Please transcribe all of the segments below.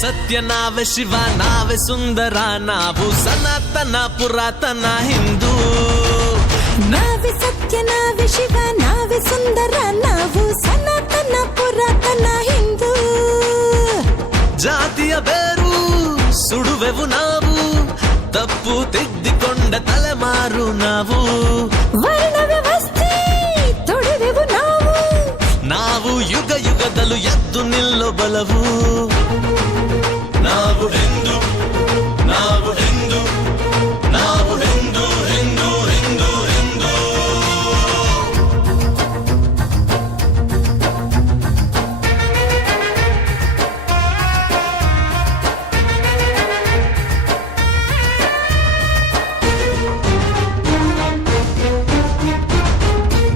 ಸತ್ಯ ನಾವೇ ಶಿವ ನಾವೇ ಸುಂದರ ನಾವು ಸನಾತನ ಪುರಾತನ ಹಿಂದೂ ನಾವೇ ಸತ್ಯ ನಾವೇ ಶಿವ ನಾವೇ ಸುಂದರ ನಾವು ಸನಾತನ ಪುರಾತನ ಹಿಂದೂ ಜಾತಿಯ ಬೇರು ಸುಡುವೆವು ನಾವು ತಪ್ಪು ತಿದ್ದಿಕೊಂಡ ತಲೆಮಾರು ನಾವು ವರ್ಣ ವ್ಯವಸ್ಥೆ ತೊಡೆವೆವು ನಾವು ಯುಗ ಯುಗದಲ್ಲೂ ಎದ್ದು ನಿಲ್ಲೋ ಬಲವು ನಾವು ಹಿಂದೂ ನಾವು ಹಿಂದೂ ನಾವು ಹಿಂದೂ ಹಿಂದೂ ಹಿಂದೂ ಹಿಂದೂ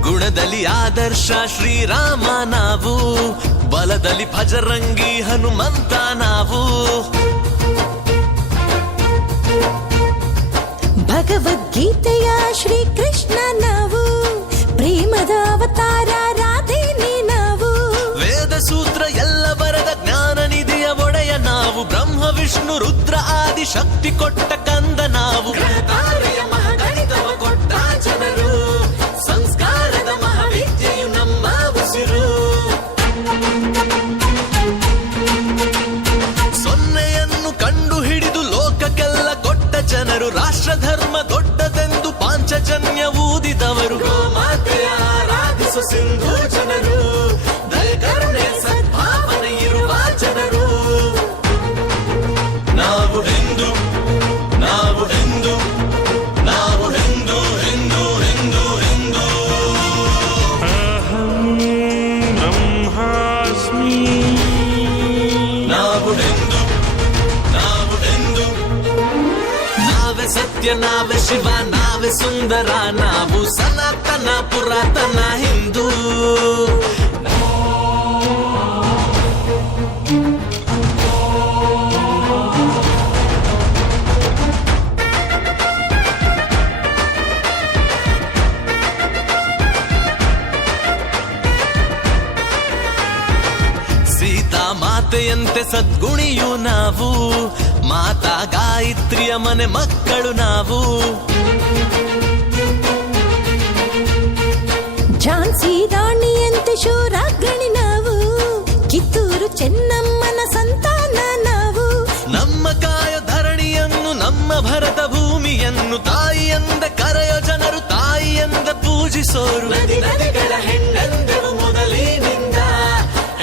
ಗುಣದಲ್ಲಿ ಆದರ್ಶ ಶ್ರೀರಾಮ ನಾವು ಬಲದಲ್ಲಿ ಭಜರಂಗಿ ಹನುಮಂತ ನಾವು ಭಗವದ್ಗೀತೆಯ ಶ್ರೀಕೃಷ್ಣ ನಾವು ಪ್ರೇಮದ ಅವತಾರ ರಾಧೇನಿ ನಾವು ವೇದ ಸೂತ್ರ ಎಲ್ಲ ಬರೆದ ಜ್ಞಾನ ನಿಧಿಯ ಒಡೆಯ ನಾವು ಬ್ರಹ್ಮ ವಿಷ್ಣು ರುದ್ರ ಆದಿ ಶಕ್ತಿ ಕೊಟ್ಟ ಕಂದ ನಾವು ಮಹಾಗಣಿತವ ಕೊಟ್ಟ ಜನರು ಸಂಸ್ಕಾರದ ಮಹಾವಿದ್ಯೆಯು ನಮ್ಮ ಉಸಿರು ಸೊನ್ನೆಯನ್ನು ಕಂಡು ಹಿಡಿದು ಲೋಕಕ್ಕೆಲ್ಲ ಕೊಟ್ಟ ಜನರು ರಾಷ್ಟ್ರ ಧರ್ಮ ದೊಡ್ಡದೆಂದು ಪಾಂಚಜನ್ಯ ಊದಿದವರು ಗೋಮಾತೆಯ ಆರಾಧಿಸು ಸಿಂಧು ಜನರು ದಯಕರುಣೆ ಸದ್ಭಾವನೆ ಇರುವ ಜನರು ನಾವು ಹಿಂದೂ ನಾವು ಹಿಂದೂ ನಾವು ಹಿಂದೂ ಹಿಂದೂ ಹಿಂದೂ ಹಿಂದೂ ಅಹಂ ಬ್ರಹ್ಮಾಸ್ಮಿ ನಾವು ಹಿಂದೂ ನಾವು ಹಿಂದೂ ನಾವೇ ಸತ್ಯ ನಾವೇ ಶಿವ ನಾವೇ ಸುಂದರ ನಾವು ಸನಾತನ ಪುರಾತನ ಹಿಂದೂ ಸೀತಾ ಮಾತೆಯಂತೆ ಸದ್ಗುಣಿಯು ನಾವು ಮಾತಾ ಗಾಯತ್ರಿಯ ಮನೆ ಮಕ್ಕಳು ನಾವು ಝಾನ್ಸಿ ರಾಣಿಯಂತೆ ಶೂರಾಗ್ರಣಿ ನಾವು ಕಿತ್ತೂರು ಚೆನ್ನಮ್ಮನ ಸಂತಾನ ನಾವು ನಮ್ಮ ಕಾಯ ಧರಣಿಯನ್ನು ನಮ್ಮ ಭರತ ಭೂಮಿಯನ್ನು ತಾಯಿಯಂದ ಕರೆಯೋ ಜನರು ತಾಯಿಯಂದ ಪೂಜಿಸೋರು ನದಿ ನದಿಗಳ ಹೆಣ್ಣೆಂದೆವು ಮೊದಲಿನಿಂದ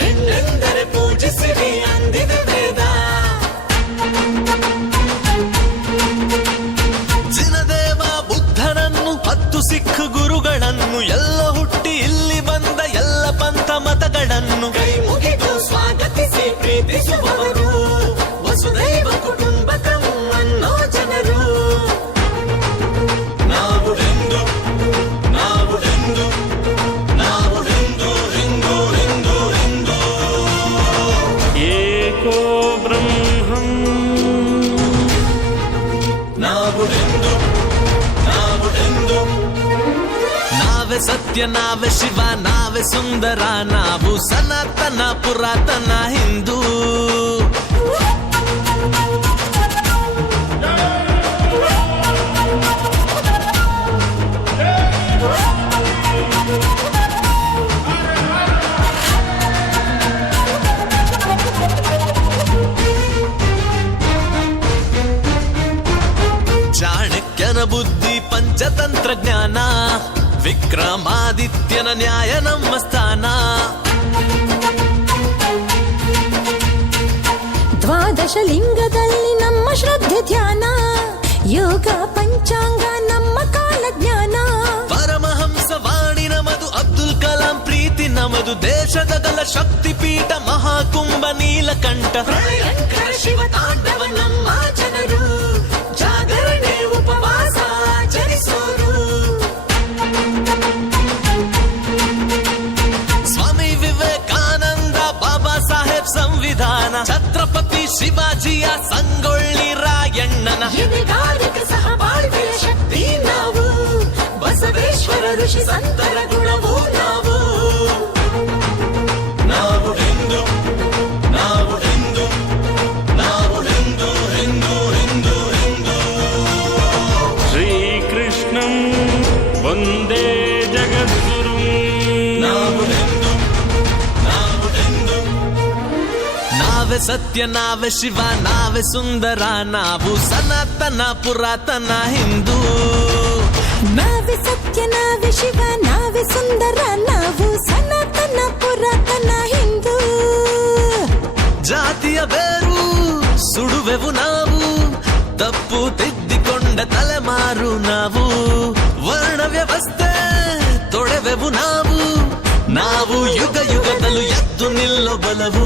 ಹೆಣ್ಣೆಂದರೆ ಪೂಜಿಸಿರಿ ಅಂದಿದ ವೇದ ಜಿನದೇವ ಬುದ್ಧನನ್ನು 10 ಸಿಖ್ ಗುರುಗಳನ್ನು ಎಲ್ಲ ಹುಟ್ಟಿ ಇಲ್ಲಿ ಬಂದ ಎಲ್ಲ ಪಂಥ ಮತಗಳನ್ನು ಕೈ ಮುಗಿದು ಸ್ವಾಗತಿಸಿ ಪ್ರೀತಿಸುವವರು ವಸುದೈವ ಕುಟುಂಬಕಂ ಅನ್ನೋ ಜನರು ನಾವು ಹಿಂದೂ ನಾವು ಹಿಂದೂ ನಾವು ಹಿಂದೂ ಹಿಂದೂ ಹಿಂದೂ ಹಿಂದೂ ಏಕೋ ಬ್ರಹ್ಮಂ ನಾವು ಹಿಂದೂ ನಾವು ಹಿಂದೂ ನಾವೇ ಸತ್ಯ ನಾವೇ ಶಿವ ನಾವೇ ಸುಂದರ ನಾವು ಸನಾತನ ಪುರಾತನ ಹಿಂದೂ ಚಾಣಕ್ಯನ ಬುದ್ಧಿ ಪಂಚತಂತ್ರಜ್ಞಾನ ವಿಕ್ರಮಾದಿತ್ಯನ ನ್ಯಾಯ ನಮ್ಮ ಸ್ಥಾನ ದ್ವಾದಶ ಲಿಂಗದಲ್ಲಿ ನಮ್ಮ ಶ್ರದ್ಧೆ ಧ್ಯಾನ ಯೋಗ ಪಂಚಾಂಗ ನಮ್ಮ ಕಾಲ ಜ್ಞಾನ ಪರಮಹಂಸ ವಾಣಿ ನಮದು ಅಬ್ದುಲ್ ಕಲಾಂ ಪ್ರೀತಿ ನಮದು ದೇಶದ ಗಲ ಶಕ್ತಿ ಪೀಠ ಮಹಾಕುಂಭ ನೀಲಕಂಠ ಪ್ರಳಯಂಕರ ಶಿವ ತಾಂಡವ ನಮ್ಮ ಜನರು ಜಾಗರಣೆ ಉಪವಾಸ ಆಚರಿಸೋರು ಸ್ವಾಮಿ ವಿವೇಕಾನಂದ ಬಾಬಾ ಸಾಹೇಬ್ ಸಂವಿಧಾನ ಛತ್ರಪತಿ ಶಿವಾಜಿಯ ಸಂಗೊಳ್ಳಿ ರಾಯಣ್ಣನ ಎದೆಗಾರಿಕ ಸಹಬಾಳ್ವೆಯ ಶಕ್ತಿ ನಾವು ಬಸವೇಶ್ವರ ಋಷಿ ಸಂತರ ಗುಣವೂ ನಾವು ನಾವು ಹಿಂದೂ ನಾವು ಹಿಂದೂ ಸತ್ಯ ನಾವೇ ಶಿವ ನಾವೇ ಸುಂದರ ನಾವು ಸನಾತನ ಪುರಾತನ ಹಿಂದೂ ನಾವೇ ಸತ್ಯ ನಾವೇ ಶಿವ ನಾವೇ ಸುಂದರ ನಾವು ಸನಾತನ ಪುರಾತನ ಹಿಂದೂ ಜಾತಿಯ ಬೇರು ಸುಡುವೆವು ನಾವು ತಪ್ಪು ತಿದ್ದಿಕೊಂಡ ತಲೆಮಾರು ನಾವು ವರ್ಣ ವ್ಯವಸ್ಥೆ ತೊಳೆವೆವು ನಾವು ಯುಗ ಯುಗದಲ್ಲೂ ಎದ್ದು ನಿಲ್ಲೋ ಬಲವು